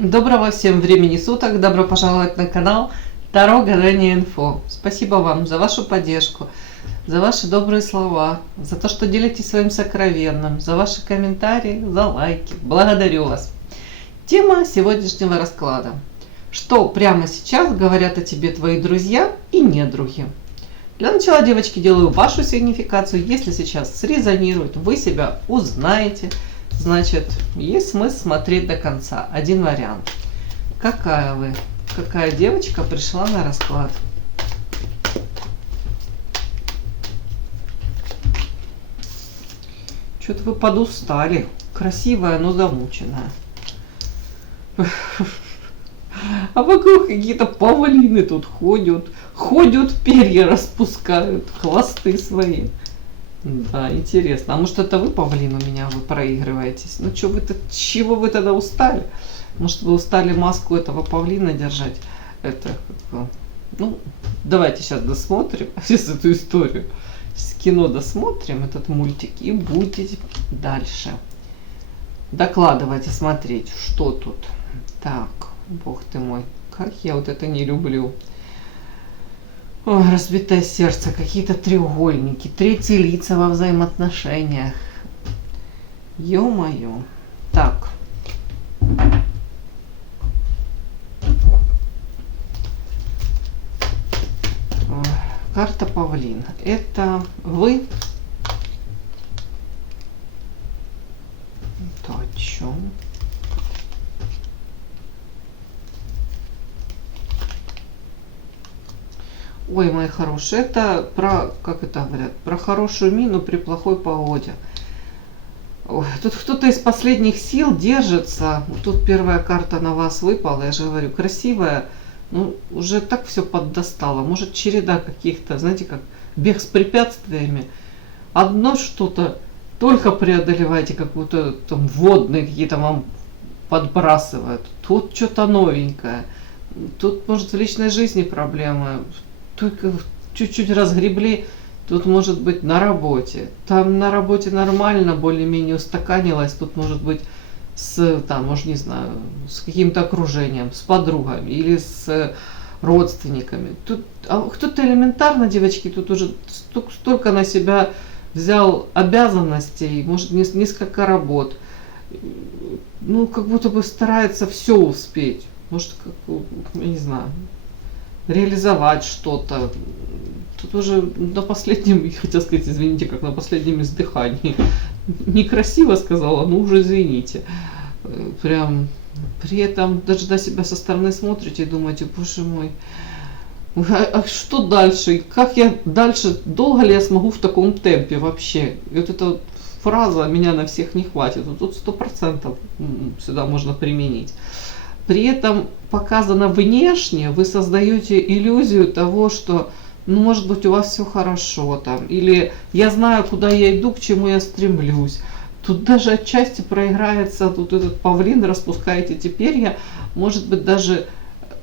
Доброго всем времени суток, добро пожаловать на канал Таро Гадание Инфо. Спасибо вам за вашу поддержку, за ваши добрые слова, за то, что делитесь своим сокровенным, за ваши комментарии, за лайки. Благодарю вас. Тема сегодняшнего расклада. Что прямо сейчас говорят о тебе твои друзья и недруги? Для начала, девочки, делаю вашу сигнификацию. Если сейчас срезонирует, вы себя узнаете, значит, есть смысл смотреть до конца. Один вариант. Какая вы? Какая девочка пришла на расклад? Что-то вы подустали. Красивая, но замученная. А вокруг какие-то павлины тут ходят. Ходят, перья распускают, хвосты свои. Да, интересно. А может, это вы, павлин, у меня, вы проигрываетесь? Ну, что вы-то, чего вы тогда устали? Может, вы устали маску этого павлина держать? Это, ну, давайте сейчас досмотрим сейчас эту историю. С кино досмотрим этот мультик и будете дальше докладывать и смотреть, что тут. Так, бог ты мой, как я вот это не люблю. Ой, разбитое сердце, какие-то треугольники, третьи лица во взаимоотношениях. Ё-моё. Так. Карта павлин. Это вы? То о чем? Ой, мои хорошие, это про, как это говорят, про хорошую мину при плохой погоде. Ой, тут кто-то из последних сил держится. Тут первая карта на вас выпала, я же говорю, красивая. Ну, уже так все поддостало. Может, череда каких-то, знаете, как бег с препятствиями. Одно что-то только преодолеваете, какую-то там водные какие-то вам подбрасывают. Тут что-то новенькое. Тут, может, в личной жизни проблемы. Только чуть-чуть разгребли, тут может быть на работе. Там на работе нормально, более-менее устаканилось. Тут может быть с, там, может, не знаю, с каким-то окружением, с подругами или с родственниками. Тут кто-то элементарно, девочки, тут уже столько на себя взял обязанностей, может, несколько работ. Ну, как будто бы старается все успеть. Может, как, я не знаю, реализовать что-то. Тут уже на последнем, хотел сказать, извините, как на последнем издыхании. Некрасиво сказала, но уже извините. Прям при этом даже на себя со стороны смотрите и думаете, боже мой, а что дальше? Как я дальше, долго ли я смогу в таком темпе вообще? И вот эта вот фраза «меня на всех не хватит», вот тут 100% сюда можно применить. При этом показано внешне, вы создаете иллюзию того, что, ну, может быть, у вас все хорошо там, или я знаю, куда я иду, к чему я стремлюсь. Тут даже отчасти проиграется, тут этот павлин, распускаете эти перья, может быть, даже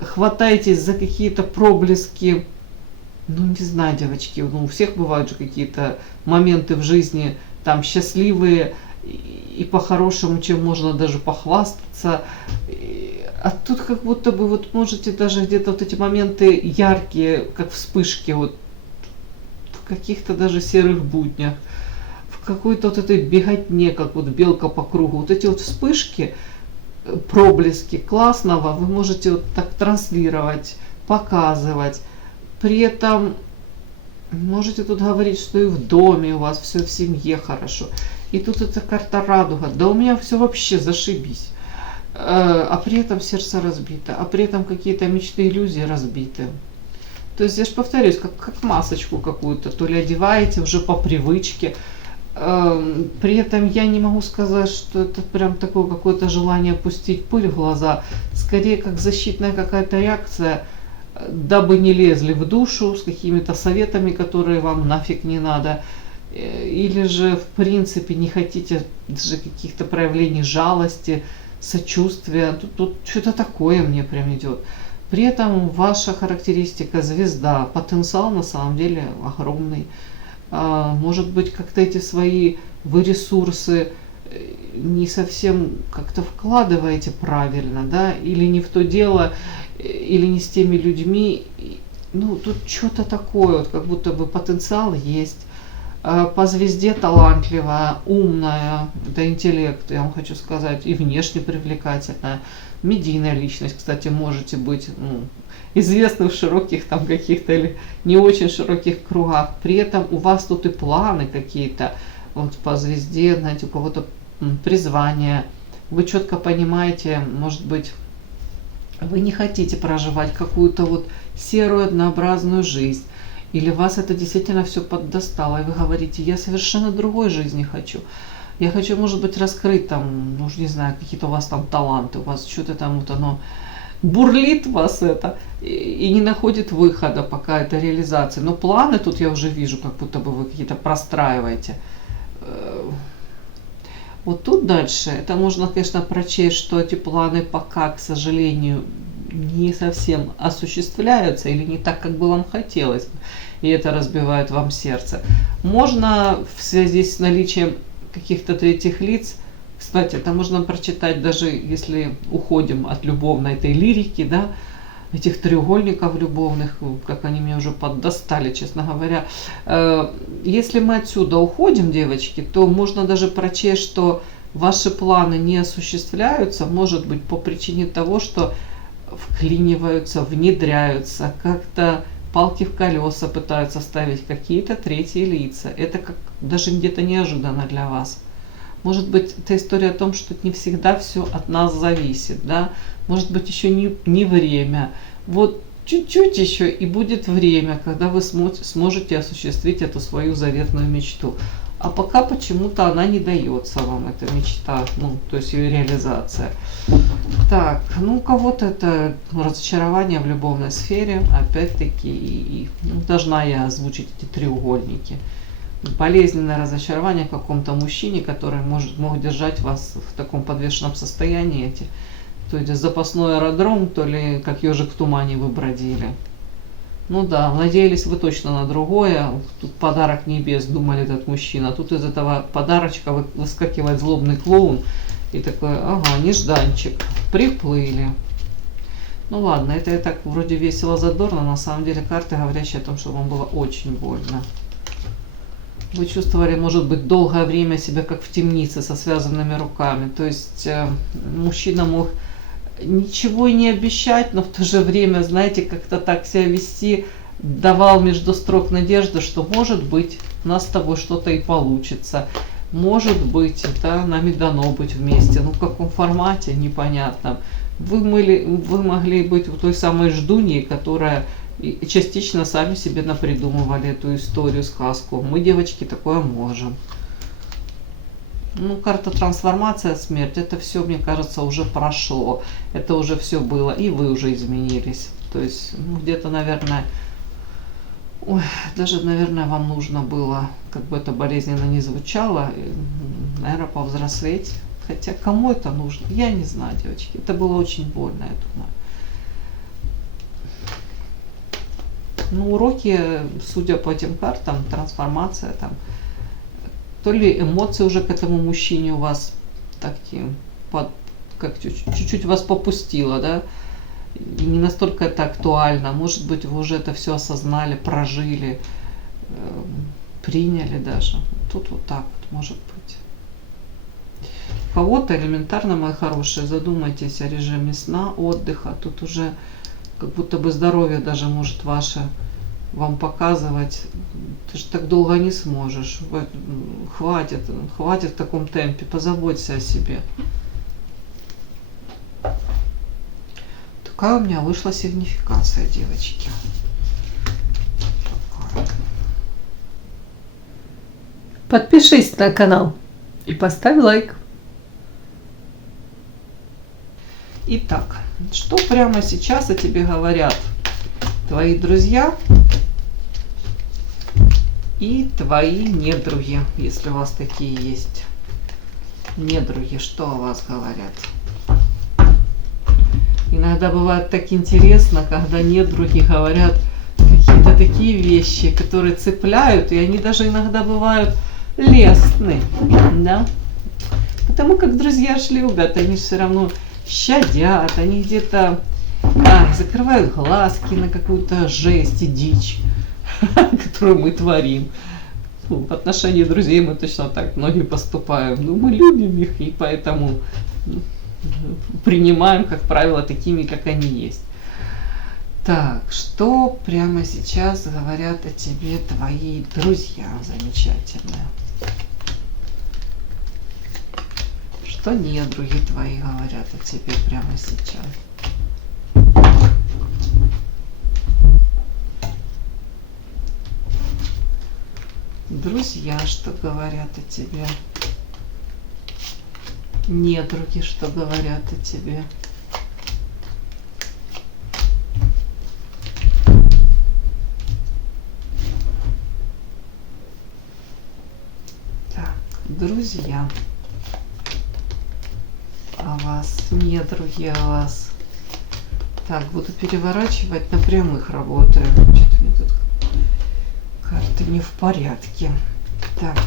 хватаетесь за какие-то проблески, ну, не знаю, девочки, ну, у всех бывают же какие-то моменты в жизни, там, счастливые, и по-хорошему, чем можно даже похвастаться. А тут как будто бы вот можете даже где-то вот эти моменты яркие, как вспышки, вот в каких-то даже серых буднях, в какой-то вот этой беготне, как вот белка по кругу, вот эти вот вспышки, проблески классного вы можете вот так транслировать, показывать. При этом можете тут говорить, что и в доме у вас все в семье хорошо. И тут эта карта радуга. Да у меня все вообще зашибись. А при этом сердце разбито. А при этом какие-то мечты, иллюзии разбиты. То есть я же повторюсь, как масочку какую-то. То ли одеваете уже по привычке. При этом я не могу сказать, что это прям такое какое-то желание пустить пыль в глаза. Скорее как защитная какая-то реакция, дабы не лезли в душу с какими-то советами, которые вам нафиг не надо. Или же в принципе не хотите даже каких-то проявлений жалости, сочувствия. Тут что-то такое мне прям идет. При этом ваша характеристика звезда, потенциал на самом деле огромный. Может быть, как-то эти свои вы ресурсы не совсем как-то вкладываете правильно, да, или не в то дело, или не с теми людьми. Ну, тут что-то такое, вот, как будто бы потенциал есть. По звезде талантливая, умная, это интеллект, я вам хочу сказать, и внешне привлекательная, медийная личность, кстати, можете быть известны в широких там каких-то или не очень широких кругах. При этом у вас тут и планы какие-то, вот по звезде, знаете, у кого-то призвание, вы четко понимаете, может быть, вы не хотите проживать какую-то вот серую однообразную жизнь, или вас это действительно все поддостало, и вы говорите, я совершенно другой жизни хочу. Я хочу, может быть, раскрыть там, ну, не знаю, какие-то у вас там таланты, у вас что-то там вот оно бурлит вас это и не находит выхода пока это реализации. Но планы тут я уже вижу, как будто бы вы какие-то простраиваете. Вот тут дальше, это можно, конечно, прочесть, что эти планы пока, к сожалению, не совсем осуществляются или не так, как бы вам хотелось, и это разбивает вам сердце. Можно в связи с наличием каких-то третьих лиц, кстати, это можно прочитать даже если уходим от любовной этой лирики, да, этих треугольников любовных, как они меня уже поддостали, честно говоря. Если мы отсюда уходим, девочки, то можно даже прочесть, что ваши планы не осуществляются, может быть, по причине того, что вклиниваются, внедряются, как-то палки в колеса пытаются ставить какие-то третьи лица. Это как даже где-то неожиданно для вас. Может быть, это история о том, что не всегда все от нас зависит, да? Может быть, еще не время. Вот чуть-чуть еще, и будет время, когда вы сможете осуществить эту свою заветную мечту. А пока почему-то она не дается вам, эта мечта, ну, то есть ее реализация. Так, ну, у кого-то это разочарование в любовной сфере, опять-таки, должна я озвучить эти треугольники. Болезненное разочарование в каком-то мужчине, который мог держать вас в таком подвешенном состоянии, то есть запасной аэродром, то ли как ежик в тумане вы бродили. Ну да, надеялись вы точно на другое. Тут подарок небес, думали этот мужчина. Тут из этого подарочка выскакивает злобный клоун и такой, ага, нежданчик, приплыли. Ну ладно, это я так вроде весело, задорно, на самом деле карты, говорящие о том, что вам было очень больно. Вы чувствовали, может быть, долгое время себя как в темнице со связанными руками. То есть мужчина мог ничего и не обещать, но в то же время, знаете, как-то так себя вести, давал между строк надежды, что может быть у нас с тобой что-то и получится. Может быть, это нами дано быть вместе. Ну в каком формате, непонятно. Вы могли быть в той самой ждуньей, которая частично сами себе напридумывали эту историю, сказку. Мы, девочки, такое можем. Ну, карта трансформация, смерть, это все, мне кажется, уже прошло. Это уже все было, и вы уже изменились. То есть, ну, где-то, наверное, ой, даже, наверное, вам нужно было, как бы это болезненно не звучало, наверное, повзрослеть. Хотя кому это нужно, я не знаю, девочки. Это было очень больно, я думаю. Ну, уроки, судя по этим картам, трансформация там, то ли эмоции уже к этому мужчине у вас такие, как чуть-чуть вас попустило, да, и не настолько это актуально. Может быть, вы уже это все осознали, прожили, приняли даже. Тут вот так вот может быть. У кого-то элементарно, мои хорошие, задумайтесь о режиме сна, отдыха. Тут уже как будто бы здоровье даже может ваше вам показывать, ты же так долго не сможешь, хватит в таком темпе, позаботься о себе. Такая у меня вышла сигнификация, девочки. Подпишись на канал и поставь лайк. Итак, что прямо сейчас о тебе говорят твои друзья и твои недруги, если у вас такие есть. Недруги, что о вас говорят? Иногда бывает так интересно, когда недруги говорят какие-то такие вещи, которые цепляют, и они даже иногда бывают лестны, да? Потому как друзья ж любят, они все равно щадят, они где-то закрывают глазки на какую-то жесть и дичь, которую мы творим. Ну, в отношении друзей мы точно так многие поступаем. Но мы любим их, и поэтому принимаем, как правило, такими, как они есть. Так, что прямо сейчас говорят о тебе твои друзья замечательные? Что недруги твои говорят о тебе прямо сейчас? Друзья, что говорят о тебе? Недруги, что говорят о тебе? Так, друзья о вас, недруги о вас. Так, буду переворачивать, на прямых работаю. Что-то мне тут карты не в порядке. Так.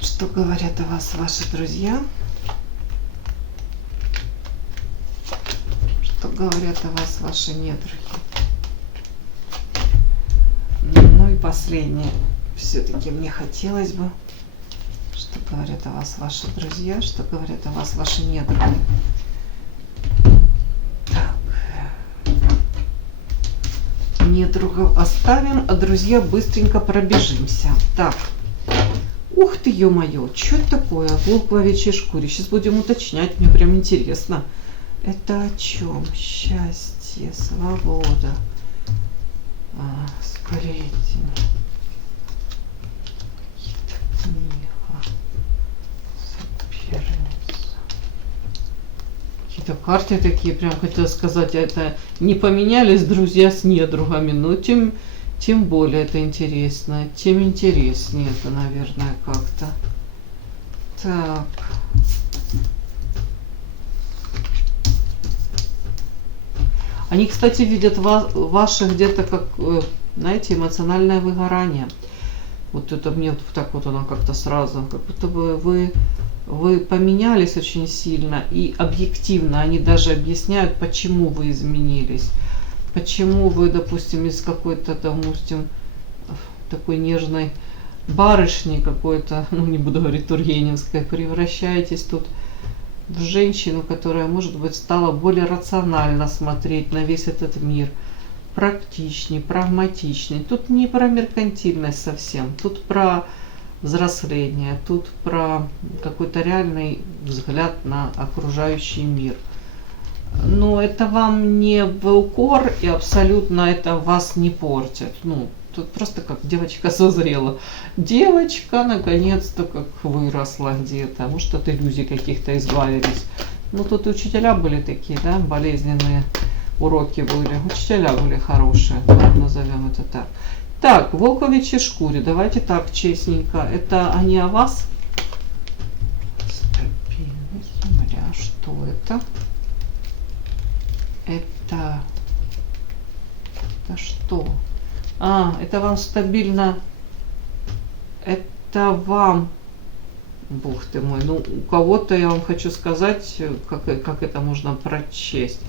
Что говорят о вас ваши друзья? Что говорят о вас ваши недруги? Ну и последнее. Все-таки мне хотелось бы, что говорят о вас ваши друзья, что говорят о вас ваши недруги. Недругов оставим, а друзья быстренько пробежимся. Так. Ух ты, ё-моё, что это такое? Волк в овечьей шкуре. Сейчас будем уточнять, мне прям интересно. Это о чем? Счастье, свобода, сплетни, книга, соперница. Какие-то карты такие, прям хотела сказать, это не поменялись друзья с недругами, но тем более это интересно, тем интереснее это, наверное, как-то. Так. Они, кстати, видят ваше где-то как, знаете, эмоциональное выгорание. Вот это мне вот так вот оно как-то сразу, как будто бы вы поменялись очень сильно, и объективно они даже объясняют, почему вы изменились. Почему вы, допустим, из какой-то, допустим, такой нежной барышни какой-то, ну не буду говорить тургеневской, превращаетесь тут в женщину, которая, может быть, стала более рационально смотреть на весь этот мир, практичней, прагматичней. Тут не про меркантильность совсем, тут про взросление, тут про какой-то реальный взгляд на окружающий мир. Но это вам не в укор, и абсолютно это вас не портит. Ну, тут просто как девочка созрела. Девочка наконец-то как выросла где-то. Может, от иллюзий каких-то избавились. Ну, тут и учителя были такие, да, болезненные уроки были. Учителя были хорошие, назовем это так. Так, волк в овечьей шкуре. Давайте так, честненько. Это они о вас? Стабильность, земля. Что это? Это что? Это вам стабильно. Это вам. Бог ты мой. Ну, у кого-то я вам хочу сказать, как это можно прочесть.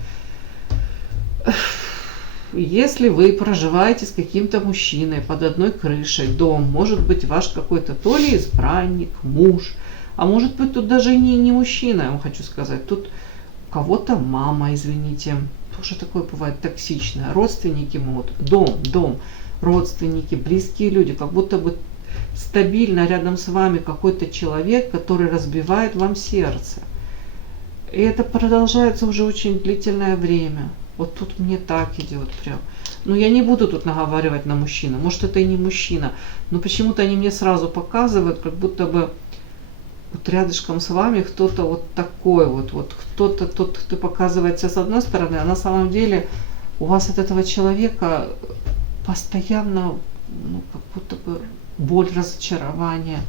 Если вы проживаете с каким-то мужчиной под одной крышей, дом, может быть ваш какой-то то ли избранник, муж, а может быть тут даже не мужчина, я вам хочу сказать. Тут у кого-то мама, извините, тоже такое бывает токсичное. Родственники могут, дом, родственники, близкие люди, как будто бы стабильно рядом с вами какой-то человек, который разбивает вам сердце. И это продолжается уже очень длительное время. Вот тут мне так идет прям. Но я не буду тут наговаривать на мужчину. Может, это и не мужчина. Но почему-то они мне сразу показывают, как будто бы вот рядышком с вами кто-то вот такой вот кто-то тут, кто показывается с одной стороны, а на самом деле у вас от этого человека постоянно, ну, как будто бы боль, разочарование,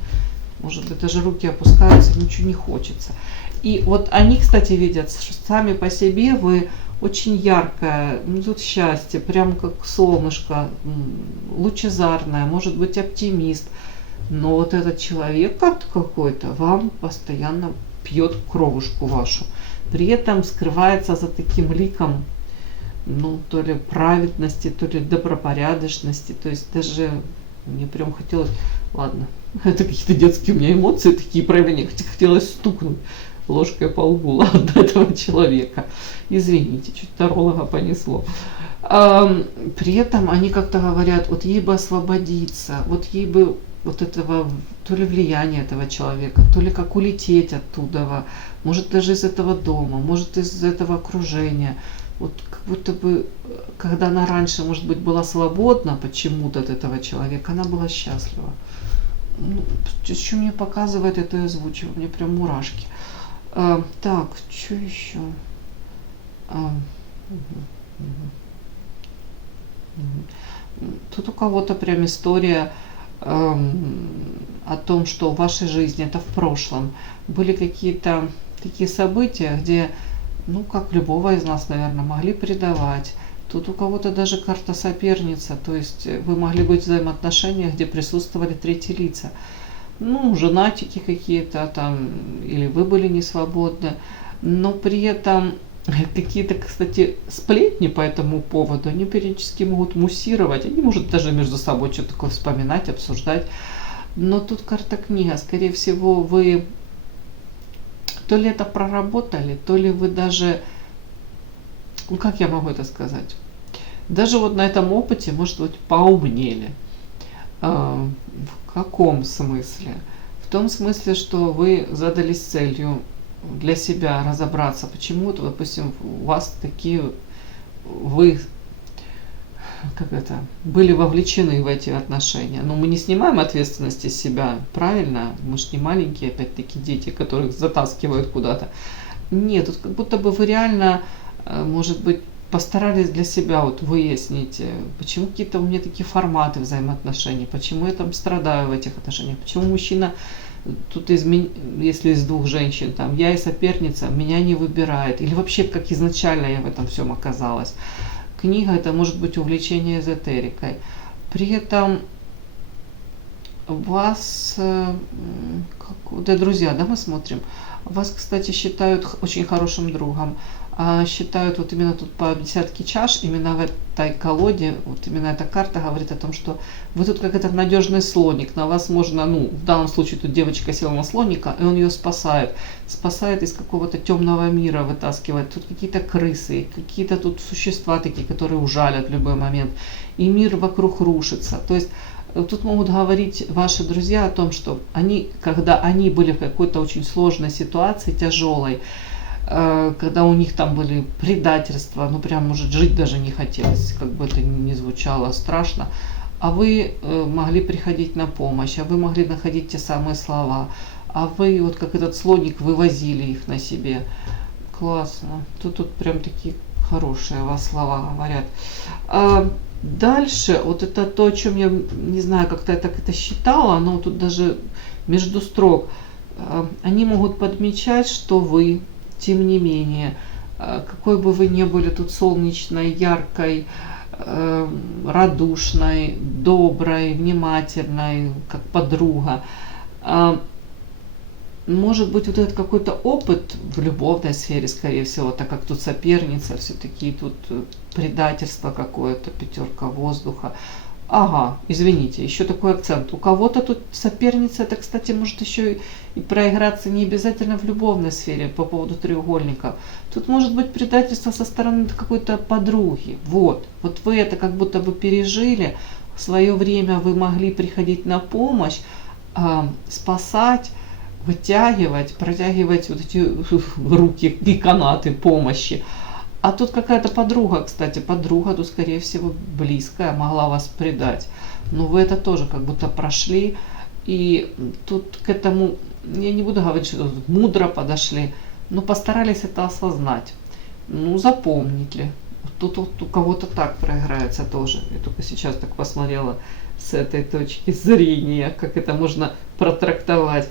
может быть, даже руки опускаются, ничего не хочется. И вот они, кстати, видят, что сами по себе вы очень яркое, ну, тут счастье, прям как солнышко, лучезарное, может быть, оптимист. Но вот этот человек какой-то вам постоянно пьет кровушку вашу. При этом скрывается за таким ликом, ну, то ли праведности, то ли добропорядочности. То есть даже мне прям хотелось, ладно, это какие-то детские у меня эмоции, такие проявления, хотелось стукнуть ложкой по лбу, ладно, этого человека. Извините, чуть таролога понесло. При этом они как-то говорят, вот ей бы освободиться, вот ей бы вот этого, то ли влияния этого человека, то ли как улететь оттуда, может даже из этого дома, может из этого окружения. Вот как будто бы, когда она раньше, может быть, была свободна почему-то от этого человека, она была счастлива. Ну, что мне показывает, это я озвучиваю, мне прям мурашки. Так, что еще? Тут у кого-то прям история о том, что в вашей жизни, это в прошлом, были какие-то такие события, где, ну, как любого из нас, наверное, могли предавать. Тут у кого-то даже карта соперница, то есть вы могли быть в взаимоотношениях, где присутствовали третьи лица. Ну, женатики какие-то там, или вы были не свободны, но при этом какие-то, кстати, сплетни по этому поводу, они периодически могут муссировать, они могут даже между собой что-то такое вспоминать, обсуждать. Но тут карта книга, скорее всего, вы то ли это проработали, то ли вы даже, ну как я могу это сказать, даже вот на этом опыте, может быть, поумнели. В каком смысле? В том смысле, что вы задались целью для себя разобраться, почему, допустим, у вас такие, вы, как это, были вовлечены в эти отношения. Но мы не снимаем ответственности с себя, правильно? Мы же не маленькие, опять-таки, дети, которых затаскивают куда-то. Нет, тут как будто бы вы реально, может быть, постарались для себя вот выяснить, почему какие-то у меня такие форматы взаимоотношений, почему я там страдаю в этих отношениях, почему мужчина тут если из двух женщин, там, я и соперница, меня не выбирает, или вообще как изначально я в этом всем оказалась. Книга — это может быть увлечение эзотерикой. При этом вас, да, друзья, да, мы смотрим, вас, кстати, считают очень хорошим другом, считают вот именно тут по десятке чаш, именно в этой колоде, вот именно эта карта говорит о том, что вы тут как этот надежный слоник, на вас можно, ну, в данном случае тут девочка села на слоника, и он ее спасает из какого-то темного мира, вытаскивает, тут какие-то крысы, какие-то тут существа такие, которые ужалят в любой момент, и мир вокруг рушится, то есть тут могут говорить ваши друзья о том, что они, когда они были в какой-то очень сложной ситуации, тяжелой, когда у них там были предательства, ну прям, может, жить даже не хотелось, как бы это ни звучало страшно, а вы могли приходить на помощь, а вы могли находить те самые слова, а вы вот как этот слоник вывозили их на себе. Классно. Тут прям такие хорошие у вас слова говорят. Дальше, вот это то, о чем я не знаю, как-то я так это считала, но тут даже между строк, они могут подмечать, что вы, тем не менее, какой бы вы ни были тут солнечной, яркой, радушной, доброй, внимательной, как подруга, может быть, вот этот какой-то опыт в любовной сфере, скорее всего, так как тут соперница, все-таки тут предательство какое-то, пятерка воздуха. Ага, извините, еще такой акцент. У кого-то тут соперница, это, кстати, может еще и проиграться не обязательно в любовной сфере по поводу треугольников. Тут может быть предательство со стороны какой-то подруги. Вот вы это как будто бы пережили. В свое время вы могли приходить на помощь, спасать, вытягивать, протягивать вот эти руки и канаты помощи. А тут какая-то подруга, кстати, тут, скорее всего, близкая, могла вас предать. Но вы это тоже как будто прошли. И тут к этому, я не буду говорить, что тут мудро подошли, но постарались это осознать. Ну, запомнить ли. Тут у кого-то так проиграется тоже. Я только сейчас так посмотрела с этой точки зрения, как это можно протрактовать.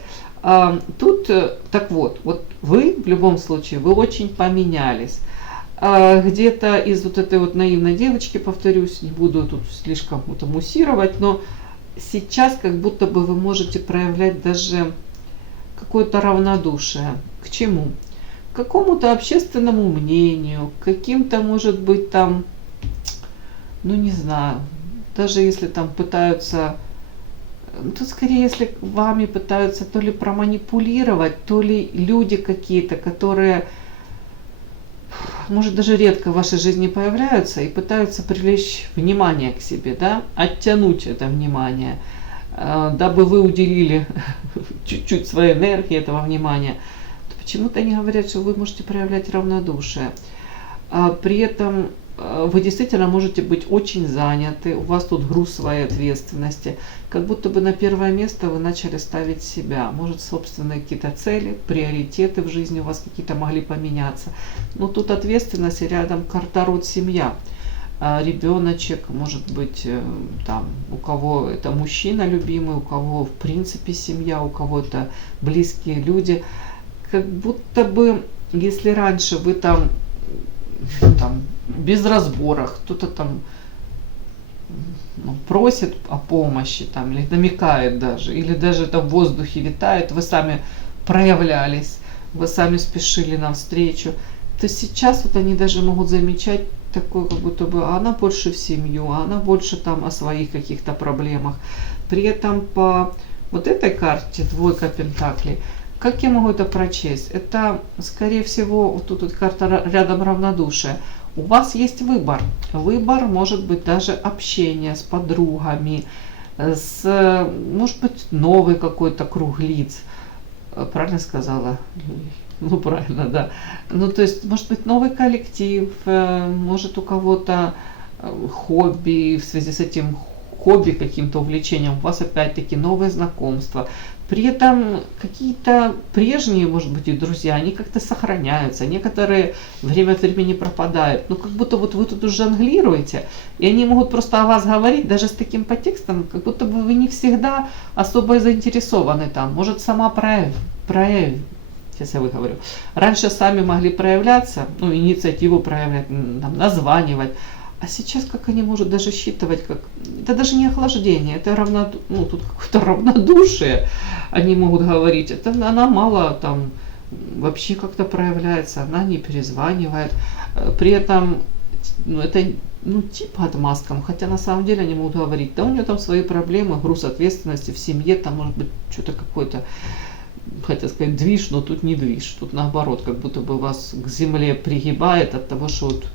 Тут, так вот вы в любом случае, вы очень поменялись. Где-то из вот этой вот наивной девочки, повторюсь, не буду тут слишком муссировать, но сейчас как будто бы вы можете проявлять даже какое-то равнодушие. К чему? К какому-то общественному мнению, к каким-то, может быть, там, ну не знаю, даже если там пытаются, тут скорее, если вами пытаются то ли проманипулировать, то ли люди какие-то, которые, может, даже редко в вашей жизни появляются и пытаются привлечь внимание к себе, да, оттянуть это внимание, дабы вы уделили чуть-чуть своей энергии, этого внимания, то почему-то они говорят, что вы можете проявлять равнодушие. При этом вы действительно можете быть очень заняты, у вас тут груз своей ответственности, как будто бы на первое место вы начали ставить себя, может, собственные какие-то цели, приоритеты в жизни у вас какие-то могли поменяться, но тут ответственность и рядом карта род, семья, ребеночек, может быть, там, у кого это мужчина любимый, у кого в принципе семья, у кого это близкие люди, как будто бы, если раньше вы там без разбора, кто-то там просит о помощи там, или намекает даже, или даже это в воздухе витает, вы сами проявлялись, вы сами спешили навстречу, то сейчас вот они даже могут замечать такое, как будто бы она больше в семью, она больше там о своих каких-то проблемах. При этом по вот этой карте, двойка пентаклей, как я могу это прочесть? Это, скорее всего, вот тут вот карта рядом равнодушия. У вас есть выбор. Выбор может быть даже общение с подругами, с, может быть, новый какой-то круг лиц. Правильно сказала? Ну, правильно, да. Ну, то есть, может быть, новый коллектив, может, у кого-то хобби, в связи с этим хобби, каким-то увлечением, у вас опять-таки новые знакомства. При этом какие-то прежние, может быть, и друзья, они как-то сохраняются, некоторые время от времени пропадают. Ну, как будто вот вы тут уже жонглируете, и они могут просто о вас говорить, даже с таким подтекстом, как будто бы вы не всегда особо заинтересованы там. Может, сама сейчас я выговорю. Раньше сами могли проявляться, ну, инициативу проявлять, там, названивать. А сейчас как они могут даже считывать, как это даже не охлаждение, это ну, тут какое-то равнодушие, они могут говорить, это она мало там вообще как-то проявляется, она не перезванивает, при этом ну, это ну, типа отмазкам, хотя на самом деле они могут говорить, да у нее там свои проблемы, груз ответственности в семье, там может быть что-то какое-то, хотел сказать, движ, но тут не движ, тут наоборот, как будто бы вас к земле пригибает от того, что вот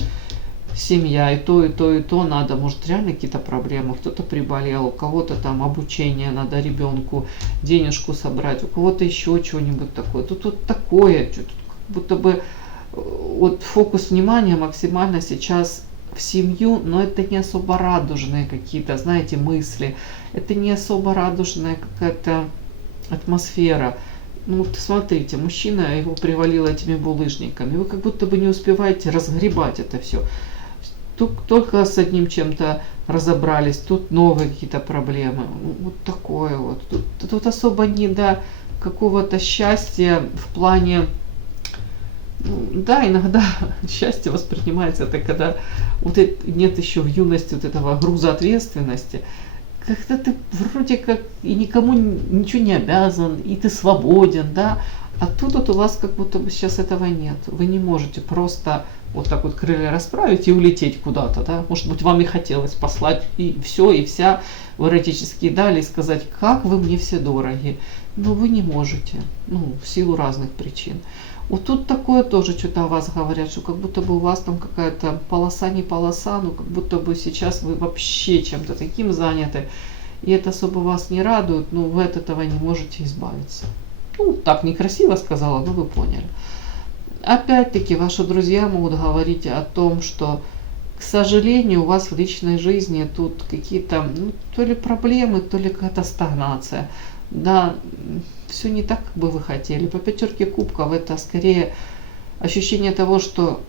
семья, и то, и то, и то надо, может реально какие-то проблемы, кто-то приболел, у кого-то там обучение надо ребенку, денежку собрать, у кого-то еще чего-нибудь такое, тут вот такое, тут как будто бы вот фокус внимания максимально сейчас в семью, но это не особо радужные какие-то, знаете, мысли, это не особо радужная какая-то атмосфера. Ну вот смотрите, мужчина, его привалило этими булыжниками, вы как будто бы не успеваете разгребать это все. Тут только с одним чем-то разобрались, тут новые какие-то проблемы. Вот такое вот. Тут особо не до какого-то счастья в плане... Ну, да, иногда счастье воспринимается, это когда вот нет еще в юности вот этого груза ответственности. Как-то ты вроде как и никому ничего не обязан, и ты свободен, да. А тут вот у вас как будто бы сейчас этого нет. Вы не можете просто вот так вот крылья расправить и улететь куда-то, да. Может быть, вам и хотелось послать и все, и вся в эротические дали и сказать, как вы мне все дороги. Но вы не можете, ну, в силу разных причин. Вот тут такое тоже что-то о вас говорят, что как будто бы у вас там какая-то полоса, не полоса, но как будто бы сейчас вы вообще чем-то таким заняты, и это особо вас не радует, но вы от этого не можете избавиться. Ну, так некрасиво сказала, но вы поняли. Опять-таки, ваши друзья могут говорить о том, что, к сожалению, у вас в личной жизни тут какие-то, ну, то ли проблемы, то ли какая-то стагнация. Да, все не так, как бы вы хотели. По пятерке кубков это скорее ощущение того, что,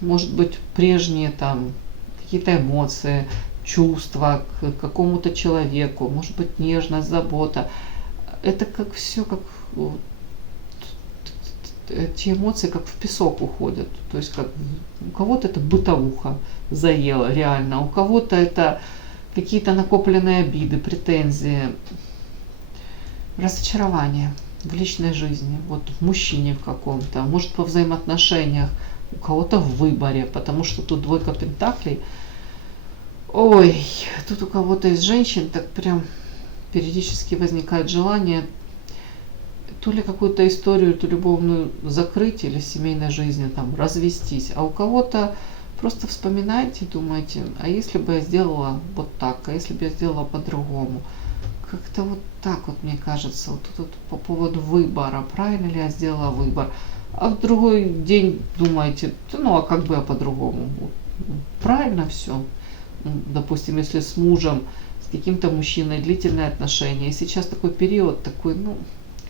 может быть, прежние там какие-то эмоции, чувства к какому-то человеку, может быть, нежность, забота. Это как все, как вот, эти эмоции как в песок уходят. То есть как у кого-то это бытовуха заела реально, у кого-то это какие-то накопленные обиды, претензии, разочарование в личной жизни, вот в мужчине в каком-то, может во взаимоотношениях, у кого-то в выборе, потому что тут двойка пентаклей. Ой, тут у кого-то из женщин так прям периодически возникает желание то ли какую-то историю, то любовную закрыть или в семейной жизни там развестись, а у кого-то просто вспоминайте, думайте, а если бы я сделала вот так, а если бы я сделала по-другому. Как-то вот так вот, мне кажется, вот тут по поводу выбора, правильно ли я сделала выбор. А в другой день думаете, ну а как бы я по-другому? Правильно все. Допустим, если с мужем, с каким-то мужчиной длительные отношения, и сейчас такой период, такой, ну,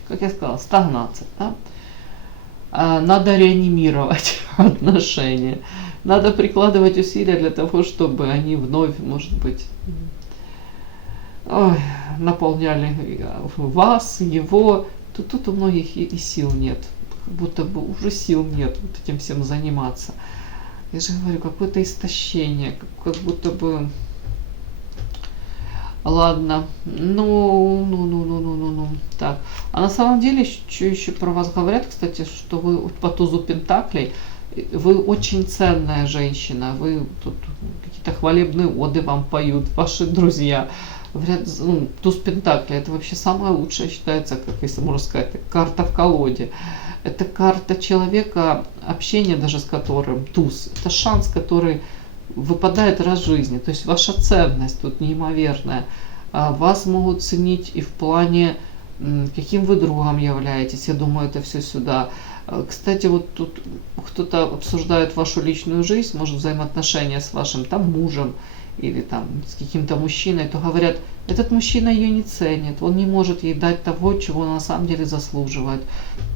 как я сказала, стагнация, да? Надо реанимировать отношения, надо прикладывать усилия для того, чтобы они вновь, может быть, наполняли вас, его. Тут у многих и сил нет, как будто бы уже сил нет вот этим всем заниматься. Я же говорю, какое-то истощение, как будто бы... Ладно, ну. Так, а на самом деле, что еще про вас говорят, кстати, что вы по тузу пентаклей, вы очень ценная женщина, вы тут какие-то хвалебные оды вам поют, ваши друзья. Говорят, ну, туз пентаклей, это вообще самая лучшая считается, как если можно сказать, карта в колоде. Это карта человека, общение даже с которым, туз, это шанс, который выпадает раз в жизни. То есть ваша ценность тут неимоверная. Вас могут ценить и в плане, каким вы другом являетесь. Я думаю, это все сюда. Кстати, вот тут кто-то обсуждает вашу личную жизнь, может, взаимоотношения с вашим там мужем или там с каким-то мужчиной, то говорят, этот мужчина ее не ценит, он не может ей дать того, чего она на самом деле заслуживает.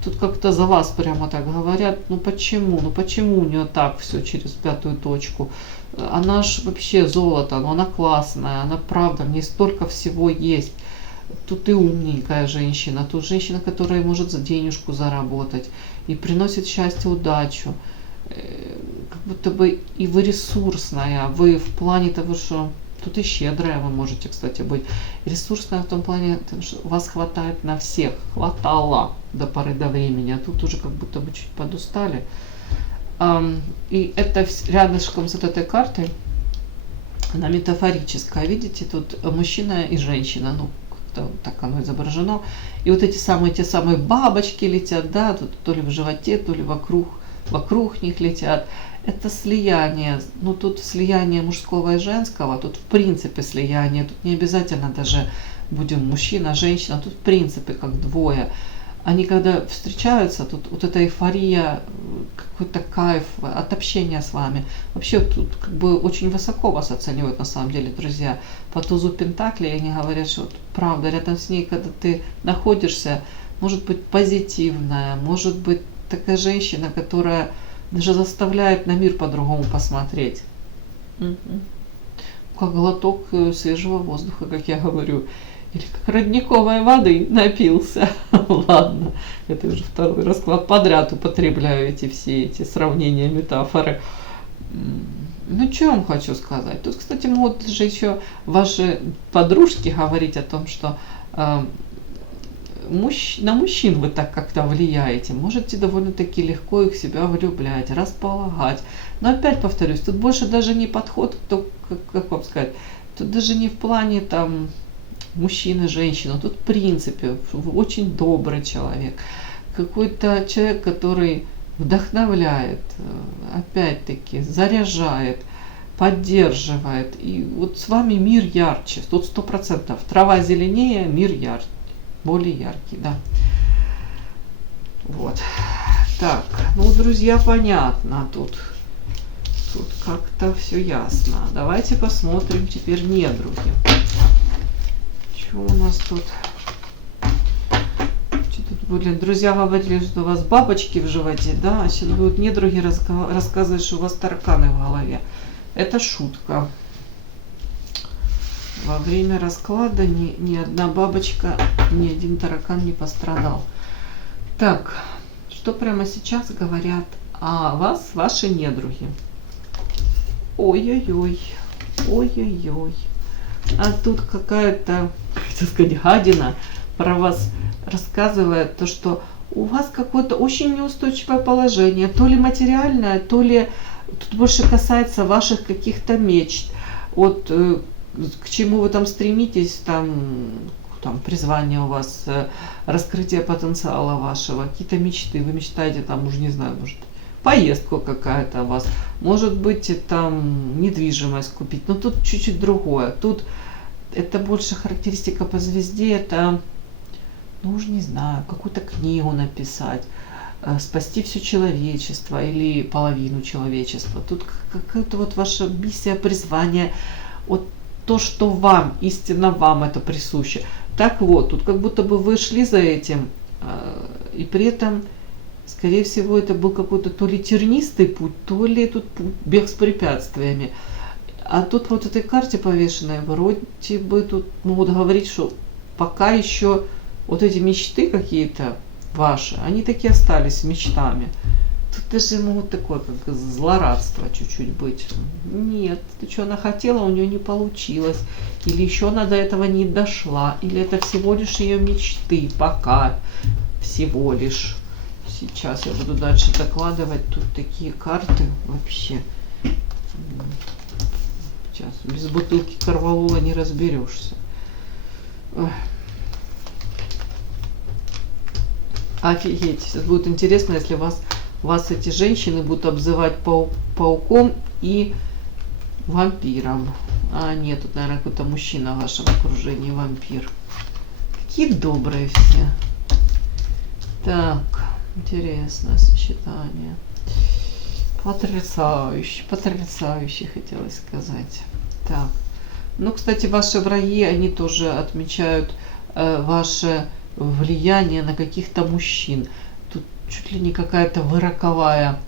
Тут как-то за вас прямо так говорят, ну почему у нее так все через пятую точку? Она ж вообще золото, но она классная, она правда, в ней столько всего есть. Тут и умненькая женщина, тут женщина, которая может за денежку заработать и приносит счастье, удачу. Как будто бы и вы ресурсная, вы в плане того, что тут и щедрая вы можете, кстати, быть. Ресурсная в том плане, что вас хватает на всех, хватало до поры до времени, а тут уже как будто бы чуть подустали. И это рядышком с этой картой, она метафорическая, видите, тут мужчина и женщина, ну, как-то так оно изображено. И вот те самые бабочки летят, да, тут то ли в животе, то ли вокруг них летят. Это слияние, ну тут слияние мужского и женского, тут в принципе слияние, тут не обязательно даже будем мужчина, женщина, тут в принципе как двое. Они когда встречаются, тут вот эта эйфория, какой-то кайф от общения с вами. Вообще тут как бы очень высоко вас оценивают на самом деле, друзья. По тузу пентаклей они говорят, что вот, правда, рядом с ней, когда ты находишься, может быть позитивная, может быть такая женщина, которая даже заставляет на мир по-другому посмотреть. Как глоток свежего воздуха, как я говорю. Или как родниковой воды напился. Ладно, это уже второй расклад подряд употребляю все эти сравнения, метафоры. Ну, что я вам хочу сказать? Тут, кстати, могут же еще ваши подружки говорить о том, что на мужчин вы так как-то влияете. Можете довольно-таки легко их в себя влюблять, располагать. Но опять повторюсь, тут больше даже не подход, как вам сказать, тут даже не в плане там мужчина, женщина. Тут в принципе вы очень добрый человек. Какой-то человек, который вдохновляет, опять-таки заряжает, поддерживает. И вот с вами мир ярче. Тут 100%. Трава зеленее, мир ярче. Более яркий, да. Вот. Так, ну, друзья, понятно. Тут как-то все ясно. Давайте посмотрим теперь недруги. Что у нас тут? Блин, друзья говорили, что у вас бабочки в животе, да? А сейчас будут недруги рассказывать, что у вас тараканы в голове. Это шутка. Во время расклада ни одна бабочка, ни один таракан не пострадал. Так, что прямо сейчас говорят о вас ваши недруги? Ой-ой-ой, ой-ой-ой. А тут какая-то, хотел сказать, гадина про вас рассказывает, то, что у вас какое-то очень неустойчивое положение, то ли материальное, то ли тут больше касается ваших каких-то мечт. Вот к чему вы там стремитесь, там призвание у вас, раскрытие потенциала вашего, какие-то мечты, вы мечтаете там, уже не знаю, может, поездку какая-то у вас, может быть, там недвижимость купить, но тут чуть-чуть другое. Тут это больше характеристика по звезде, это, ну уже не знаю, какую-то книгу написать, спасти все человечество или половину человечества. Тут какая-то вот ваша миссия, призвание, вот то, что вам, истинно вам это присуще. Так вот, тут как будто бы вы шли за этим, и при этом, скорее всего, это был какой-то то ли тернистый путь, то ли тут бег с препятствиями. А тут вот этой карте повешенной, вроде бы тут могут говорить, что пока еще вот эти мечты какие-то ваши, они такие остались мечтами. Тут даже могут такое, как злорадство чуть-чуть быть. Нет, то, что она хотела, у нее не получилось. Или еще она до этого не дошла. Или это всего лишь ее мечты, пока всего лишь. Сейчас я буду дальше докладывать. Тут такие карты вообще. Сейчас без бутылки корвалола не разберешься. Ой. Офигеть. Сейчас будет интересно, если вас эти женщины будут обзывать пауком и вампиром. А нет, тут, наверное, какой-то мужчина в вашем окружении, вампир. Какие добрые все. Так, интересное сочетание. Потрясающе, потрясающе, хотелось сказать. Так, ну, кстати, ваши враги, они тоже отмечают ваше влияние на каких-то мужчин. Тут чуть ли не какая-то вы роковая.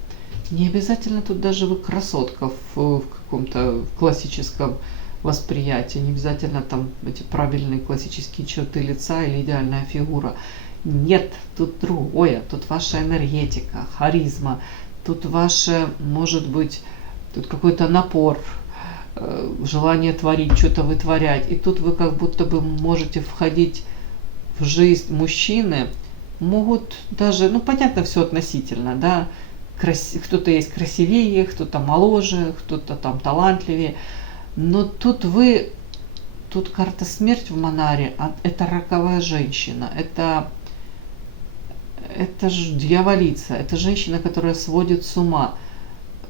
Не обязательно тут даже вы красотка в каком-то классическом восприятии. Не обязательно там эти правильные классические черты лица или идеальная фигура. Нет, тут другое. Тут ваша энергетика, харизма. Тут ваше, может быть, тут какой-то напор, желание творить, что-то вытворять. И тут вы как будто бы можете входить в жизнь мужчины. Могут даже, ну понятно, все относительно, да, кто-то есть красивее, кто-то моложе, кто-то там талантливее, но тут карта смерть в Манаре, это роковая женщина, это же дьяволица, это женщина, которая сводит с ума.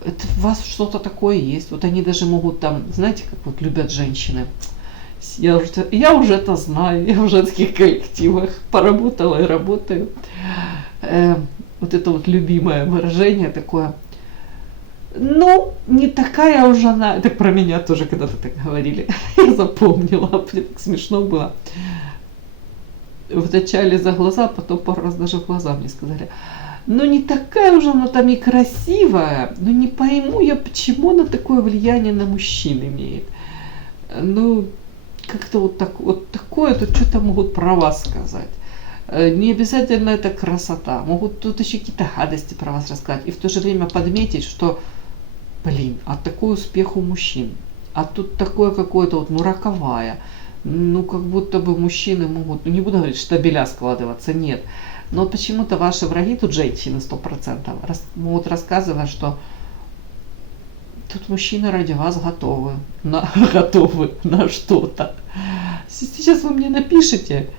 Это в вас что-то такое есть. Вот они даже могут там, знаете, как вот любят женщины. Я уже это знаю, я уже в таких коллективах поработала и работаю. Вот это вот любимое выражение такое. Ну, не такая уже она. Это про меня тоже когда-то так говорили. Я запомнила, мне так смешно было. Вначале за глаза, потом пару раз даже в глаза мне сказали. Ну, не такая уже она там и красивая, но не пойму я, почему она такое влияние на мужчин имеет. Ну, как-то вот такое, тут что-то могут про вас сказать. Не обязательно это красота. Могут тут еще какие-то гадости про вас рассказать. И в то же время подметить, что, блин, а такой успех у мужчин. А тут такое какое-то вот, ну, роковая. Ну, как будто бы мужчины могут, ну, не буду говорить, штабеля складываться, нет. Но почему-то ваши враги, тут женщины 100%, могут рассказывать, что тут мужчины ради вас готовы на что-то. Сейчас вы мне напишите,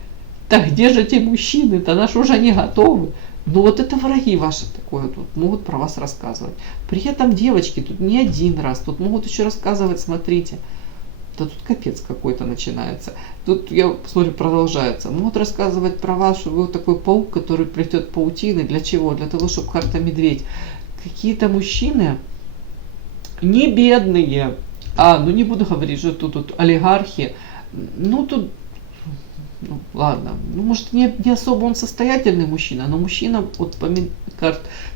так где же те мужчины-то, наши уже не готовы. Ну вот это враги ваши такое тут могут про вас рассказывать. При этом девочки тут не один раз, тут могут еще рассказывать, смотрите. Да тут капец какой-то начинается. Тут, я посмотрю, продолжается. Могут рассказывать про вас, что вы вот такой паук, который плетет паутины. Для чего? Для того, чтобы карта медведь. Какие-то мужчины не бедные. Ну не буду говорить, что тут олигархи. Ну тут, ну, ладно. Ну может не особо он состоятельный мужчина, но мужчина вот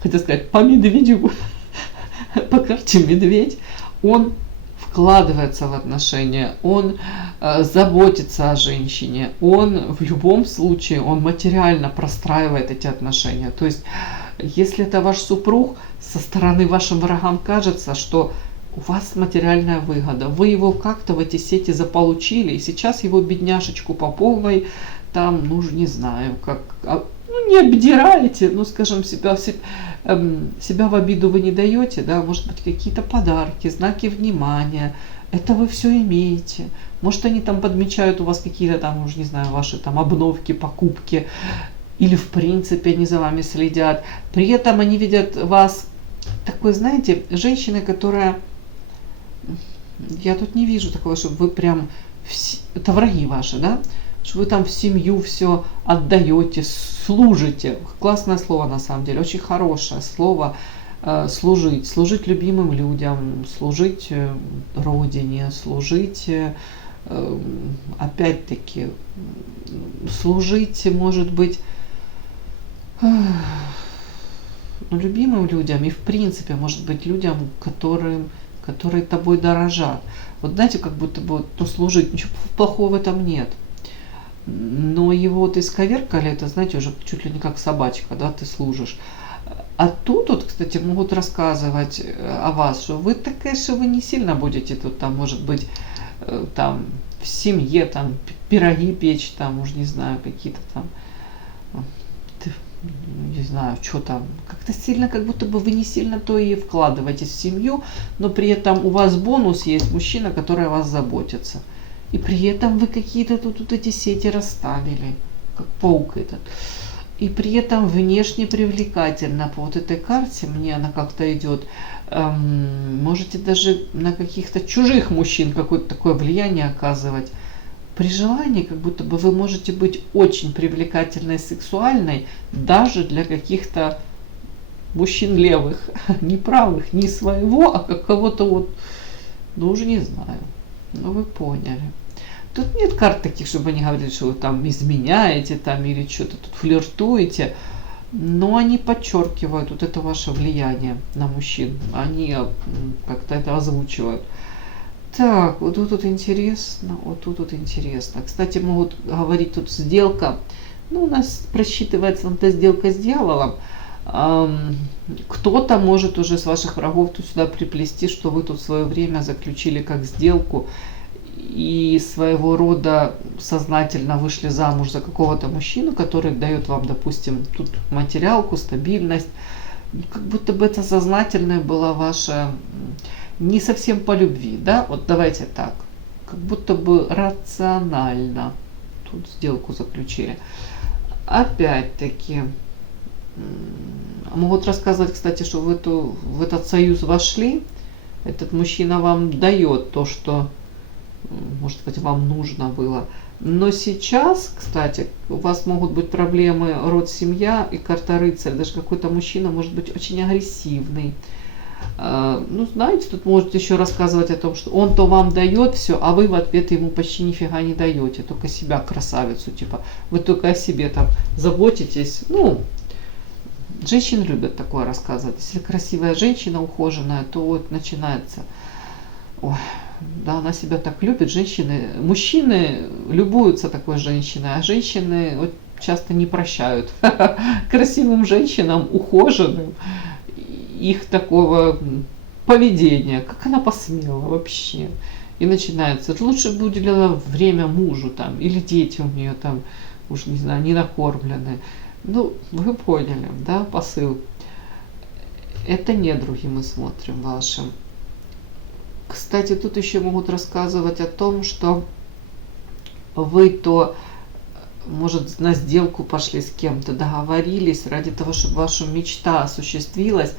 хотел сказать, по медведю, по карте медведь, он вкладывается в отношения, он заботится о женщине, он в любом случае, он материально простраивает эти отношения. То есть, если это ваш супруг, со стороны вашим врагам кажется, что у вас материальная выгода. Вы его как-то в эти сети заполучили, и сейчас его бедняжечку по полной, там, ну, не знаю, как, ну, не обдираете, ну, скажем, себя в обиду вы не даете, да, может быть, какие-то подарки, знаки внимания, это вы все имеете. Может, они там подмечают у вас какие-то там, уже не знаю, ваши там обновки, покупки, или в принципе они за вами следят. При этом они видят вас такой, знаете, женщины, которая, я тут не вижу такого, чтобы вы прям, это враги ваши, да, что вы там в семью все отдаете, служите. Классное слово на самом деле, очень хорошее слово. Служить любимым людям, служить родине, служить, опять-таки, служить, может быть, любимым людям и, в принципе, может быть, людям, которые тобой дорожат. Вот знаете, как будто бы, ну, служить, ничего плохого в этом нет. Но его вот исковеркали, это, знаете, уже чуть ли не как собачка, да, ты служишь. А тут вот, кстати, могут рассказывать о вас, что вы такая, что вы не сильно будете тут, там, может быть, там, в семье, там, пироги печь, там, уж не знаю, какие-то там, не знаю, что там, как-то сильно, как будто бы вы не сильно то и вкладываетесь в семью, но при этом у вас бонус есть, мужчина, который о вас заботится. И при этом вы какие-то тут эти сети расставили, как паук этот. И при этом внешне привлекательно по вот этой карте, мне она как-то идет, можете даже на каких-то чужих мужчин какое-то такое влияние оказывать. При желании, как будто бы вы можете быть очень привлекательной, сексуальной, даже для каких-то мужчин левых, не правых, не своего, а как кого-то вот, ну уже не знаю, ну вы поняли. Тут нет карт таких, чтобы они говорили, что вы там изменяете там или что-то тут флиртуете, но они подчеркивают вот это ваше влияние на мужчин, они как-то это озвучивают. Так, вот тут интересно, вот тут интересно. Кстати, могут говорить тут сделка, ну у нас просчитывается эта сделка с дьяволом. Кто-то может уже с ваших врагов тут сюда приплести, что вы тут в свое время заключили как сделку и своего рода сознательно вышли замуж за какого-то мужчину, который дает вам, допустим, тут материалку, стабильность. Как будто бы это сознательное было ваше, не совсем по любви, да? Вот давайте так, как будто бы рационально тут сделку заключили. Опять-таки, могут рассказывать, кстати, что в этот союз вошли, этот мужчина вам дает то, что, может быть, вам нужно было. Но сейчас, кстати, у вас могут быть проблемы род, семья и карта рыцарь. Даже какой-то мужчина может быть очень агрессивный. Ну, знаете, тут можете еще рассказывать о том, что он-то вам дает все, а вы в ответ ему почти нифига не даете. Только себя, красавицу, типа, вы только о себе там заботитесь. Ну, женщины любят такое рассказывать. Если красивая женщина, ухоженная, то вот начинается... Ой, да, она себя так любит, женщины, мужчины любуются такой женщиной, а женщины вот часто не прощают красивым женщинам, ухоженным, их такого поведения, как она посмела вообще. И начинается, лучше бы уделяла время мужу там, или дети у нее там, уж не знаю, не накормлены. Ну, вы поняли, да, посыл. Это недруги мы смотрим вашим. Кстати, тут еще могут рассказывать о том, что вы то, может, на сделку пошли с кем-то, договорились ради того, чтобы ваша мечта осуществилась,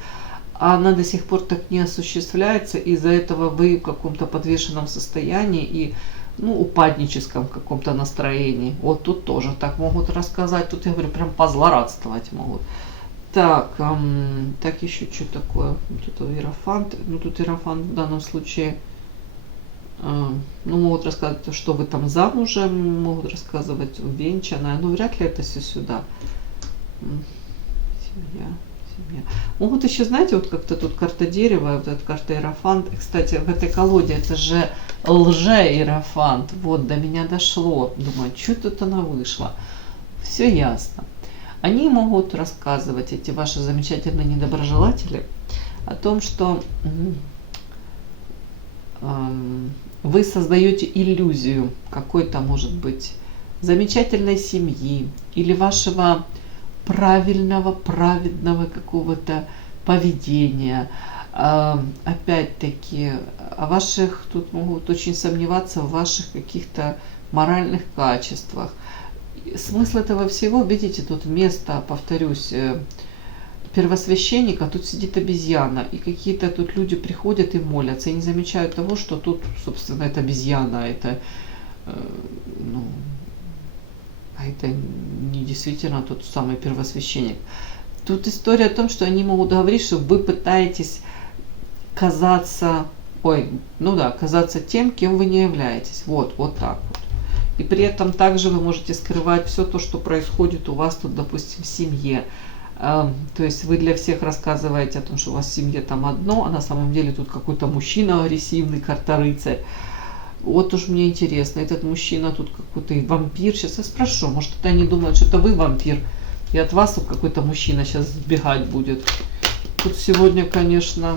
а она до сих пор так не осуществляется, из-за этого вы в каком-то подвешенном состоянии и, ну, упадническом каком-то настроении. Вот тут тоже так могут рассказать, тут, я говорю, прям позлорадствовать могут. Так, так еще что такое? Тут иерофант. Ну, тут иерофант в данном случае, ну, могут рассказывать, что вы там замужем, могут рассказывать венчанная, но вряд ли это все сюда. Семья. Могут еще, знаете, вот как-то тут карта дерева, вот эта карта иерофант. Кстати, в этой колоде это же лже-иерофант. Вот, до меня дошло. Думаю, что тут она вышла. Все ясно. Они могут рассказывать, эти ваши замечательные недоброжелатели, о том, что вы создаете иллюзию какой-то, может быть, замечательной семьи или вашего правильного, праведного какого-то поведения. Опять-таки, о ваших, тут могут очень сомневаться в ваших каких-то моральных качествах. Смысл этого всего, видите, тут вместо, повторюсь, первосвященника тут сидит обезьяна, и какие-то тут люди приходят и молятся, и не замечают того, что тут, собственно, это обезьяна, это, это не действительно тот самый первосвященник. Тут история о том, что они могут говорить, что вы пытаетесь казаться, казаться тем, кем вы не являетесь. Вот так вот. И при этом также вы можете скрывать все то, что происходит у вас тут, допустим, в семье. То есть вы для всех рассказываете о том, что у вас в семье там одно, а на самом деле тут какой-то мужчина агрессивный, карта-рыцарь. Вот уж мне интересно, этот мужчина тут какой-то вампир. Сейчас я спрошу, может это они думают, что это вы вампир, и от вас тут какой-то мужчина сейчас сбегать будет. Тут сегодня, конечно,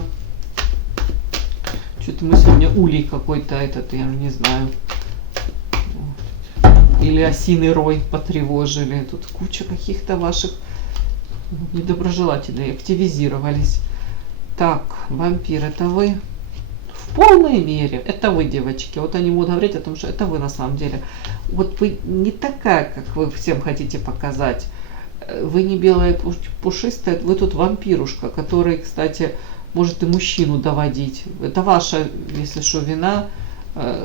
что-то мы сегодня улей какой-то этот, я не знаю. Или осиный рой потревожили. Тут куча каких-то ваших недоброжелателей активизировались. Так, вампир, это вы? В полной мере. Это вы, девочки. Вот они будут говорить о том, что это вы на самом деле. Вот вы не такая, как вы всем хотите показать. Вы не белая пушистая, вы тут вампирушка, который, кстати, может и мужчину доводить. Это ваша, если что, вина,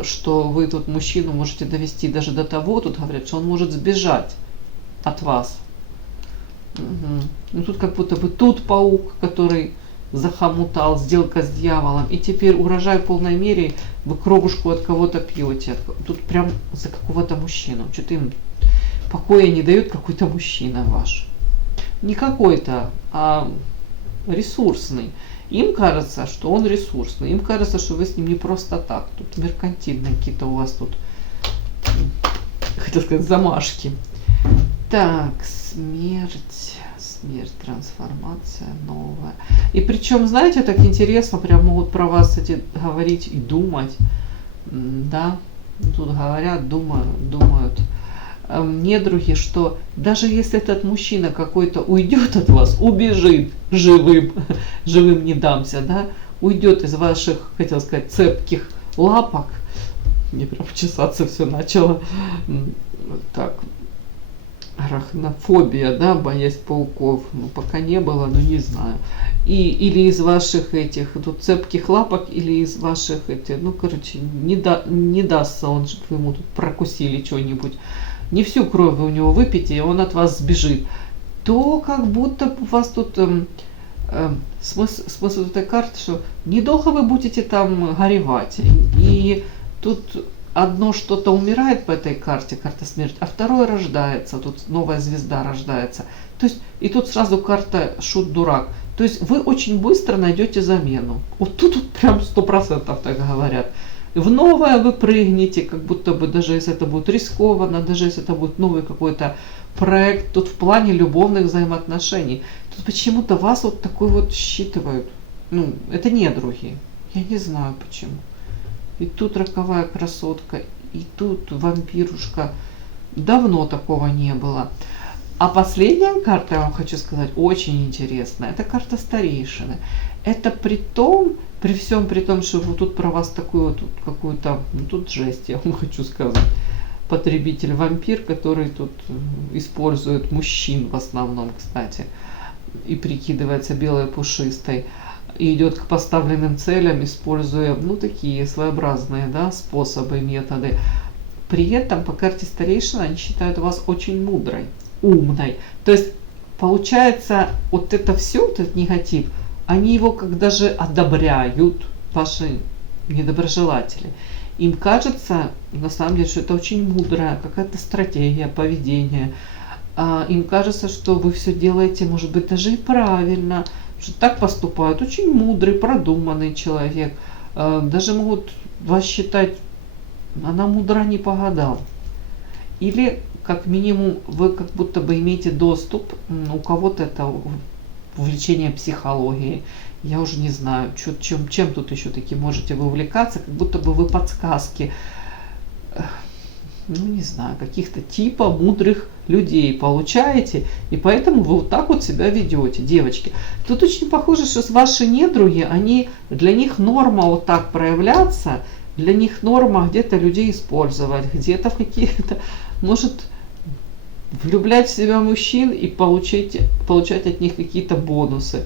что вы тут мужчину можете довести даже до того, тут говорят, что он может сбежать от вас. Угу. Ну тут как будто бы тут паук, который захомутал, сделка с дьяволом, и теперь урожай в полной мере, вы кровушку от кого-то пьете. Тут прям за какого-то мужчину. Что-то им покоя не дает какой-то мужчина ваш. Не какой-то, а ресурсный. Им кажется, что он ресурсный. Им кажется, что вы с ним не просто так. Тут меркантильные какие-то у вас тут, хотел сказать, замашки. Так, смерть, трансформация новая. И причем, знаете, так интересно, прям могут про вас, кстати, говорить и думать. Да, тут говорят, думают недруги, что даже если этот мужчина какой-то уйдет от вас, убежит живым не дамся, да, уйдет из ваших, хотел сказать, цепких лапок, мне прям чесаться все начало, так, арахнофобия, да, боязнь пауков, ну, пока не было, но не знаю. Или из ваших этих тут цепких лапок, или из ваших этих, ну, короче, не дастся он, чтобы вы ему тут прокусили что-нибудь. Не всю кровь вы у него выпьете, и он от вас сбежит. То как будто у вас тут смысл этой карты, что недолго вы будете там горевать. И тут одно что-то умирает по этой карте, карта смерти, а второе рождается, тут новая звезда рождается. То есть, и тут сразу карта шут-дурак. То есть вы очень быстро найдете замену. Вот тут прям 100% так говорят. В новое вы прыгнете, как будто бы, даже если это будет рискованно, даже если это будет новый какой-то проект, тут в плане любовных взаимоотношений. Тут почему-то вас вот такой вот считывают. Ну, это недруги. Я не знаю почему. И тут роковая красотка, и тут вампирушка. Давно такого не было. А последняя карта, я вам хочу сказать, очень интересная. Это карта старейшины. Это при всем при том, что вот тут про вас такую тут какую-то, ну тут жесть, я вам хочу сказать. Потребитель-вампир, который тут использует мужчин в основном, кстати, и прикидывается белой пушистой. И идет к поставленным целям, используя, ну, такие своеобразные, да, способы, методы. При этом по карте старейшина они считают вас очень мудрой, умной. То есть, получается, вот это все, вот этот негатив, они его как даже одобряют, ваши недоброжелатели. Им кажется, на самом деле, что это очень мудрая какая-то стратегия, поведение. Им кажется, что вы все делаете, может быть, даже и правильно, что так поступают очень мудрый, продуманный человек. Даже могут вас считать, она мудра не по годам. Или, как минимум, вы как будто бы имеете доступ, у кого-то это увлечение психологией. Я уже не знаю, чем тут еще таки можете вы увлекаться, как будто бы вы подсказки, ну не знаю, каких-то типа мудрых людей получаете, и поэтому вы вот так вот себя ведете, девочки. Тут очень похоже, что ваши недруги, они, для них норма вот так проявляться, для них норма где-то людей использовать, где-то в какие-то, может, влюблять в себя мужчин и получать от них какие-то бонусы,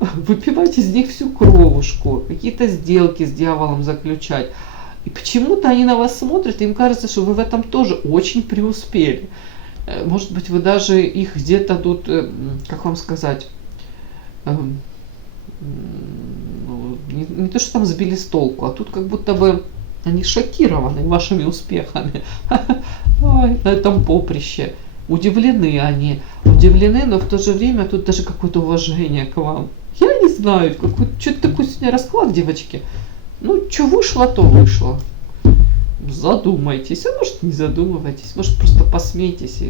выпивать из них всю кровушку, какие-то сделки с дьяволом заключать. И почему-то они на вас смотрят, и им кажется, что вы в этом тоже очень преуспели. Может быть, вы даже их где-то тут, как вам сказать, не то, что там сбили с толку, а тут как будто бы они шокированы вашими успехами на этом поприще. Удивлены они, но в то же время тут даже какое-то уважение к вам. Я не знаю, что-то такой сегодня расклад, девочки. Ну, что вышло, то вышло. Задумайтесь, а может не задумывайтесь, может просто посмейтесь.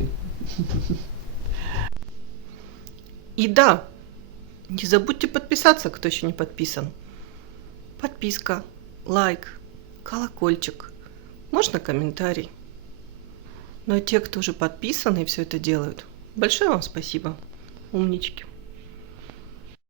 И да, не забудьте подписаться, кто еще не подписан. Подписка, лайк, колокольчик, можно комментарий. Но те, кто уже подписаны и все это делают, большое вам спасибо, умнички.